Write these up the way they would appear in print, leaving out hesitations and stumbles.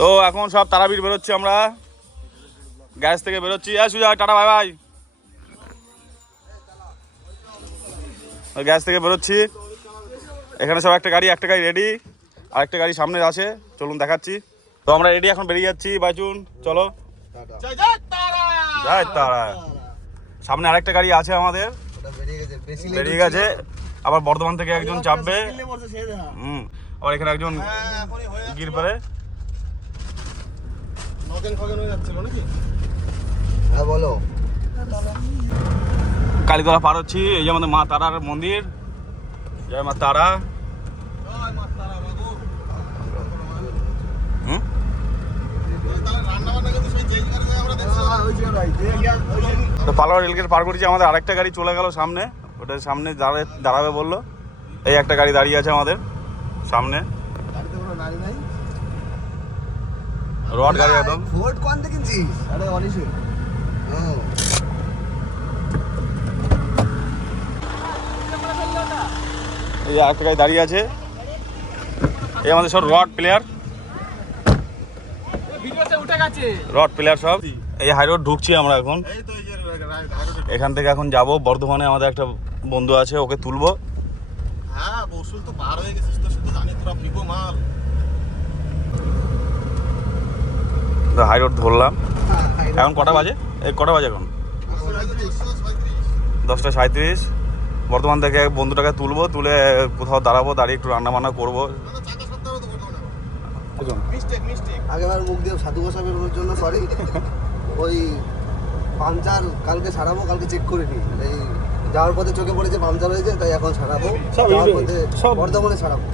তো এখন সব তারাপীঠ বেরোচ্ছি আমরা, গ্যাস থেকে বেরোচ্ছি। সুজা টাটা বাই বাই। গ্যাস থেকে বেরোচ্ছি, এখানে সব একটা গাড়ি রেডি, আর একটা গাড়ি সামনে আছে, চলুন দেখাচ্ছি। তো আমরা রেডি, এখন বেরিয়ে যাচ্ছি। বাইচুন চলো। জয় তারা। সামনে আরেকটা গাড়ি আছে আমাদের, বেরিয়ে গেছে। আবার বর্ধমান থেকে একজন চাপবে, আবার এখানে একজন গির পারে। বলো, কালীতলা পার হচ্ছি। এই যে আমাদের মা তারার মন্দির। জয় মা তারা। তো পালোয়ার রেলগেট পার করেছি, আমাদের আরেকটা গাড়ি চলে গেল সামনে, ওটার সামনে দাঁড়াবে বললো। এই একটা গাড়ি দাঁড়িয়ে আছে আমাদের সামনে, রড গাড়ি একদম। এই আরেকটা গাড়ি দাঁড়িয়ে আছে, এই আমাদের সব রড প্লেয়ার সব। এই হাই রোড ঢুকছি আমরা এখন, এখান থেকে এখন যাব বর্ধমানে। আমাদের একটা বন্ধু আছে, ওকে তুলবো। হাই রোড ধরলাম। এখন কটা বাজে? কটা বাজে এখন? 10:37। বর্ধমান থেকে বন্ধুটাকে তুলবো, তুলে কোথাও দাঁড়াবো, দাঁড়িয়ে একটু রান্না বান্না করবো। আগেবার মুখ দিয়ে সাধু ভাষা বেরোনোর জন্য সরি। ওই পাংচার কালকে ছাড়াবো, কালকে চেক করে নি। এই যাওয়ার পথে চোখে পড়েছে পাংচার হয়েছে, তাই এখন ছাড়াবো। যাওয়ার পথে বর্ধমানে ছাড়াবো।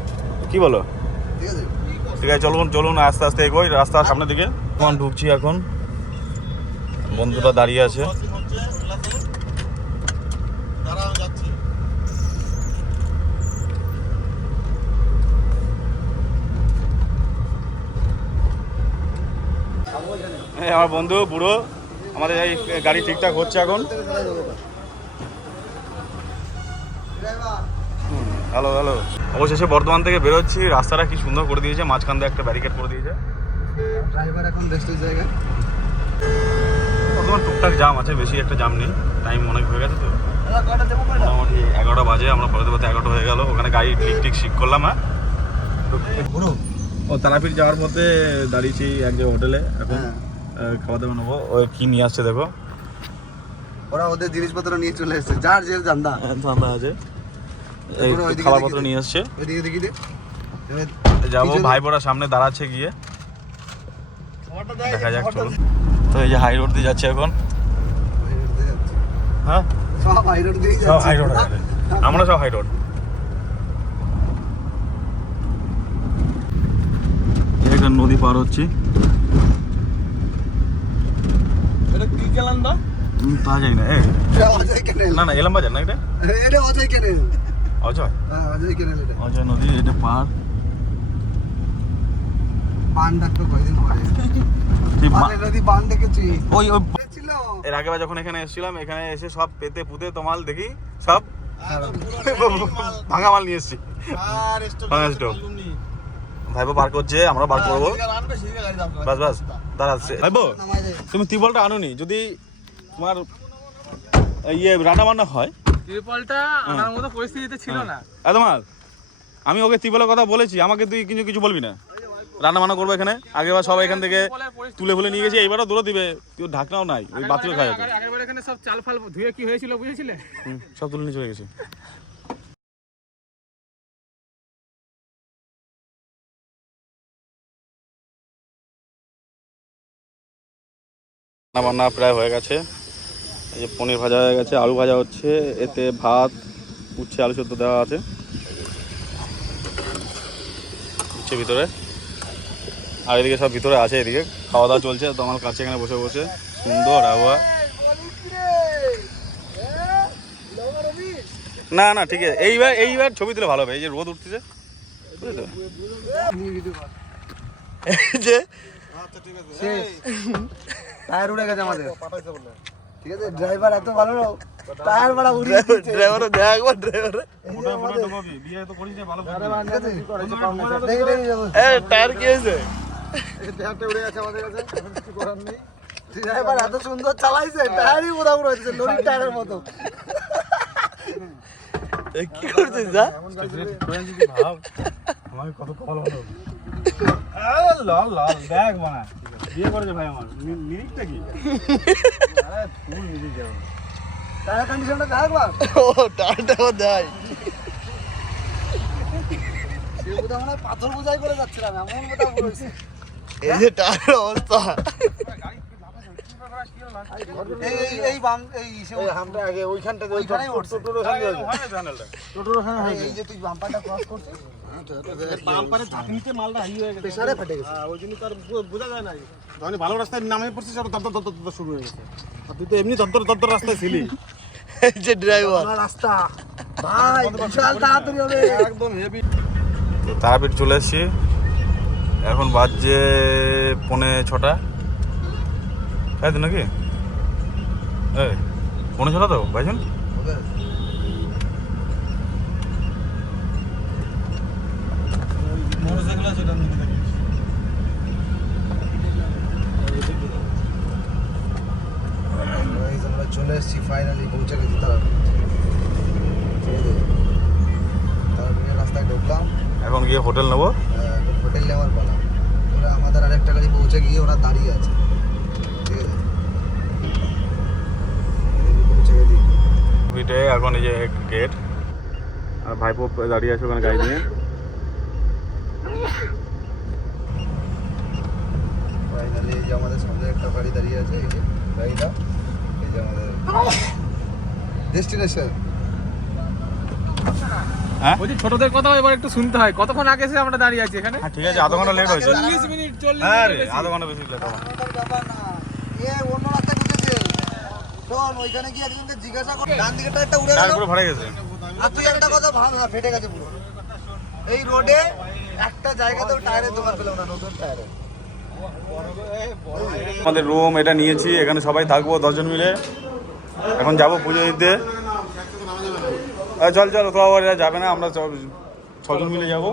কি বলো? ঠিক আছে, ঠিক আছে, চলুন আস্তে আস্তে এগোই রাস্তার সামনের দিকে। এখন ঢুকছি, এখন বন্ধুটা দাঁড়িয়ে আছে। আমার বন্ধু বুড়ো, আমাদের এই গাড়ি ঠিকঠাক হচ্ছে এখন। হ্যালো অবশেষে বর্ধমান থেকে বেরোচ্ছি। রাস্তাটা কি সুন্দর করে দিয়েছে, মাঝখান দিয়ে একটা ব্যারিকেড করে দিয়েছে। ড্রাইভার এখন রেস্টের জায়গায়। বর্ধমান টুকটাক জাম আছে, বেশি একটা জাম নেই। টাইম অনেক হয়ে গেছে তো, মোটামুটি 11টা বাজে। আমরা পরে 11টা হয়ে গেল। ওখানে গাড়ি ঠিক শিক করলাম। ও তারাপীঠ যাওয়ার পথে দাঁড়িয়েছি এক জায়গায় হোটেলে, এখন খাওয়া দাওয়া নেবো। ওই কি নিয়ে আসছে দেখো, ওরা ওদের জিনিসপত্র নিয়ে চলে এসেছে, যার যে ধান্দা আছে। খাবারপত্র নিয়ে আসছে। যাবো, ভাই বোরা সামনে দাঁড়াচ্ছে, গিয়ে দেখা যাক। চলুন। তো এই যে হাই রোড দিয়ে যাচ্ছে এখন। হ্যাঁ, সব হাই রোড দিয়ে সব হাই রোড, আমরা সব হাই রোড। একটা নদী পার হচ্ছি। তা যাই না, না এলাম বাজার না, এটা অজয় নদী, এটা পার। এর আগে যখন এখানে এসেছিলাম, এখানে এসে সব পেতে পুঁতে তোমাল দেখি, সব ভাঙা মাল নিয়ে এসছি। ভাইবো বার করছে, আমরা বার করবো। বাস দাঁড়াচ্ছে। ভাইবো, তুমি ত্রিপলটা আনোনি, যদি তোমার রান্না বান্না হয়। ত্রিপলটা আনার মতো পরিস্থিতিতে ছিল না। তোমার আমি ওকে ত্রিপলের কথা বলেছি, আমাকে তুই কিছু বলবি না। রান্না বান্না করবো এখানে, আগেবার সবাই এখান থেকে তুলে ফুলে নিয়ে গেছি, এইবারও দূরে দিবে। তুই ঢাকনাও নাই, ওই বাথরুমে খাওয়া যেত। আগেরবার এখানে সব চাল ফাল ধুয়ে কি হয়েছিল বুঝেছিলে? সব তুলে নিয়ে চলে গেছে। রান্না বান্না প্রায় হয়ে গেছে। এই যে পনির ভাজা হয়ে গেছে, আলু ভাজা হচ্ছে, এতে ভাত, উচ্ছে আলু সেদ্ধ দেওয়া আছে উচ্ছে ভিতরে। আর এদিকে সব ভিতরে আছে, এদিকে খাওয়া দাওয়া চলছে। তো আমার কাছে এখানে বসে বসে সুন্দর আবহাওয়া। না ঠিক আছে, এইবার ছবি তুলে ভালো হবে। এই যে রোদ উঠতেছে, বুঝলি তো? এই যে টায়ার উড়ে গেছে আমাদের, ঠিক আছে? ড্রাইভার এত ভালো না, টায়ার বড় উড়িয়ে দিয়েছে। ড্রাইভার দেখ একবার, ড্রাইভার বিয়ে তো করিস না ভালো করে, ঠিক আছে? টায়ার কি হয়েছে? টায়ারটা উড়ে গেছে আমাদের কাছে, কিছু করার নেই। ড্রাইভার এত সুন্দর চালাইছে, টায়ারই মোটামুটি হয়েছে লরির টায়ারের মতো। কি করছিস যা? ভাব আমাকে কত কপাল ভালো। লাল লাল ব্যাগ বানা বিয়ে করেছে ভাই আমার। লিরিকটা কি? আরে ফুল লিরিক যাও। টায়ার কন্ডিশনটা দেখবা? ও টায়ারটাও দেয়। সে বোধহয় মনে হয় পাথর বোঝাই করে যাচ্ছিলাম, এমন বোধহয় বলেছে। এই যে টায়ারের অবস্থা। এই বাম এই আমরা আগে ওইখানটাতে ওইখানেই উঠছে। টোটোর ওখানে হয়েছে হ্যান্ডেলটা। টোটোর ওখানে হয়েছে। এই যে তুই বাম্পারটা ক্রস করছিস, বাম্পারে ঝাঁকুনিতে মালটা হাই হয়ে গেছে। প্রেসারে ফেটে গেছে। ওই জন্য তার বোঝা যায় না। যখন ভালো রাস্তায় নামে পড়ছিস আর দর দর দর শুরু হয়ে গেছে। আর তুই তো এমনি দর রাস্তায় ছিলি। এই যে ড্রাইভার। রাস্তা ভাই বিশাল তাড়াতাড়ি হবে, একদম হেভি। তারাপীঠ চলে এসেছি, এখন বাজছে 5:45, তাই তো নাকি? এই 5:45 তো ভাইজন। আমরা চলে এসেছি, ফাইনালি পৌঁছে গেছি তারাপীঠ। তারাপীঠের রাস্তায় ঢুকলাম, এখন গিয়ে হোটেল নেবো। হোটেল নেওয়ার পালা। ওরা আমাদের আরেকটা গাড়ি পৌঁছে গিয়ে ওরা দাঁড়িয়ে আছে, ঠিক আছে? পৌঁছে গেছি। পিঠে এখন এই যে গেট, আর ভাইপো দাঁড়িয়ে আছে ওখানে গাড়ি নিয়ে। ফাইনালি এই যে আমাদের সামনে একটা গাড়ি দাঁড়িয়ে আছে, এই যে গাড়িটা, এই যে আমাদের ডেস্টিনেশন। হ্যাঁ বলছি ছোটদের কথা এবার একটু শুনতে হয়। কতক্ষণ আগে এসে আমরা দাঁড়িয়ে আছি এখানে? হ্যাঁ ঠিক আছে, আধা ঘন্টা লেট হয়েছে। 40 মিনিট 40 হ্যাঁ রে, মিনিট আধা ঘন্টা বেশি লেট হবে। ব্যাপার না, এ অন্য রাস্তায় ঢুকেছে। শোন, ওইখানে গিয়ে একজনকে জিজ্ঞাসা কর, ডান দিকেটা একটা উড়ে টায়ার গেল। পুরো ভরে গেছে। আর তুই একটা কথা ভাব না, ফেটে গেছে পুরো। এই রোডে একটা জায়গাতেও টায়ারের দোকান পেলাম না, নতুন টায়ারের। আমাদের রুম এটা নিয়েছি, এখানে সবাই থাকবো 10 জন মিলে। এখন যাবো পুজো দিতে। চল চল, তো আবার এরা যাবে না, আমরা 6 জন মিলে যাবো।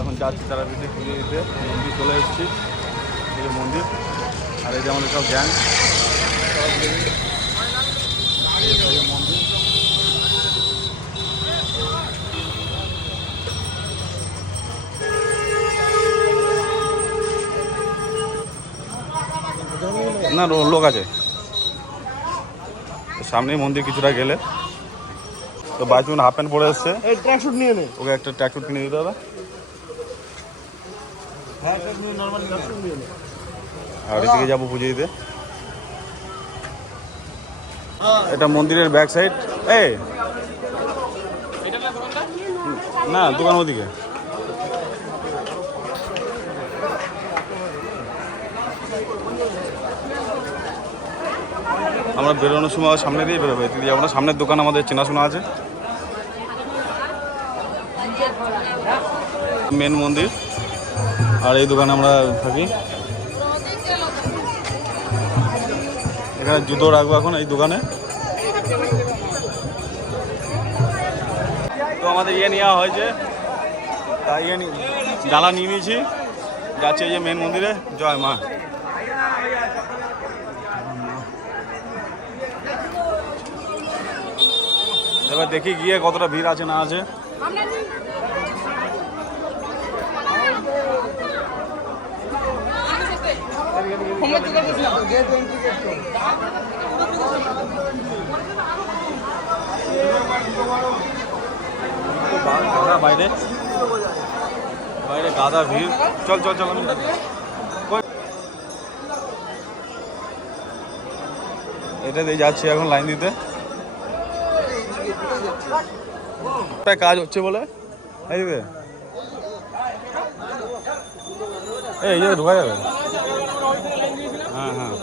এখন যাচ্ছি তারাপীঠে পুজো দিতে। মন্দির চলে এসেছি, এই যে মন্দির, আর এই যে আমাদের সব গ্যাং। মন্দির না, লোক আছে সামনেই মন্দির, কিছুটা গেলে। তো বাইচুন হাফ প্যান্ট পরে এসছে, এই ট্র্যাকস্যুট নিয়ে নে। ওকে একটা ট্র্যাকস্যুট কিনে দিতে হবে। আর এদিকে যাবো পুজো দিতে। এটা মন্দিরের ব্যাক সাইড। এই না, দোকান ওদিকে। আমরা বেরোনোর সময় সামনে দিয়ে বেরোবো, এদিকে যাবো না। সামনের দোকান আমাদের চেনাশোনা আছে। মেন মন্দির, আর এই দোকানে আমরা থাকি। এখানে জুতো রাখবো এখন এই দোকানে। তো আমাদের ইয়ে নেওয়া হয়েছে, তাই জ্বালা নিয়ে নিয়েছি। যাচ্ছে এই যে মেন মন্দিরে। জয় মা। এবার দেখি গিয়ে কতটা ভিড় আছে না আছে। বাইরে বাইরে গাদা ভিড়। চল চল চল, আমি এটা দিয়ে যাচ্ছি এখন লাইন দিতে। কাজ হচ্ছে বলে এই যে ঢোকা যাবে। হ্যাঁ হ্যাঁ,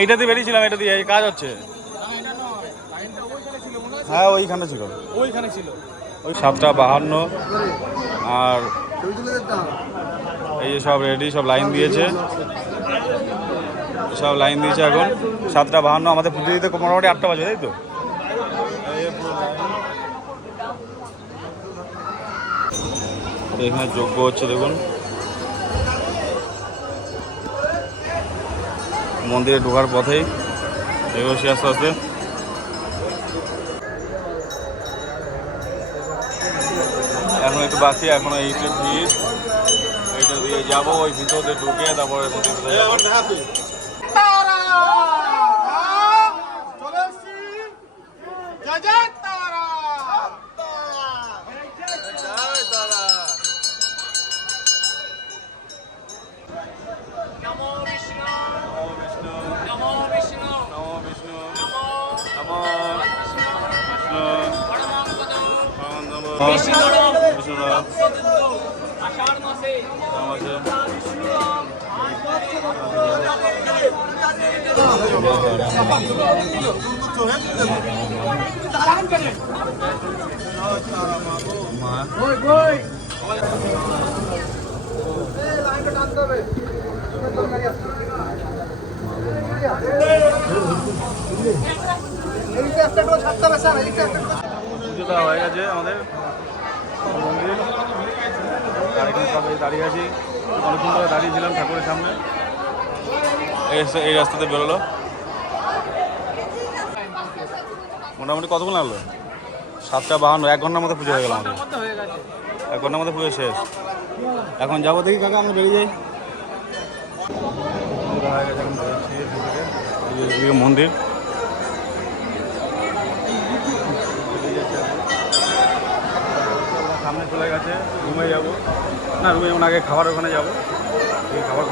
এইটাতে বেরিয়েছিলাম, এটা দিয়ে এই কাজ হচ্ছে। হ্যাঁ ওইখানে ছিল, ওইখানে ছিল। ওই 7:52। আর এই যে সব রেডি, সব লাইন দিয়েছে, সব লাইন দিয়েছে। এখন 7:52, আমাদের পুজো দিতে মোটামুটি 8টা বাজে, তাই তো? তো এখানে যজ্ঞ হচ্ছে দেখুন, মন্দিরে ঢোকার পথেই এগোচ্ছি আস্তে আস্তে। এখন একটু বাকি, এখন এইটা ভিড়, এইটা দিয়ে যাবো ওই ভিতরে ঢুকে তারপরে মন্দিরে যাবো। পুজো দেওয়া হয়ে গেছে আমাদের মন্দির, আর এখানে সবাই দাঁড়িয়ে আছি, অনেকক্ষণ ধরে দাঁড়িয়েছিলাম ঠাকুরের সামনে। এই রাস্তাতে বেরোলো, মোটামুটি কতক্ষণ লাগলো? 7:52, 1 ঘন্টার মধ্যে পুজো হয়ে গেল আমাদের। 1 ঘন্টার মধ্যে পুজো শেষ। এখন যাবো দেখি কাকা, আমরা বেরিয়ে যাই। মন্দির সামনে চলে গেছে, রুমে যাবো না, রুমে যেমন আগে খাবার ওখানে যাবো, খাবার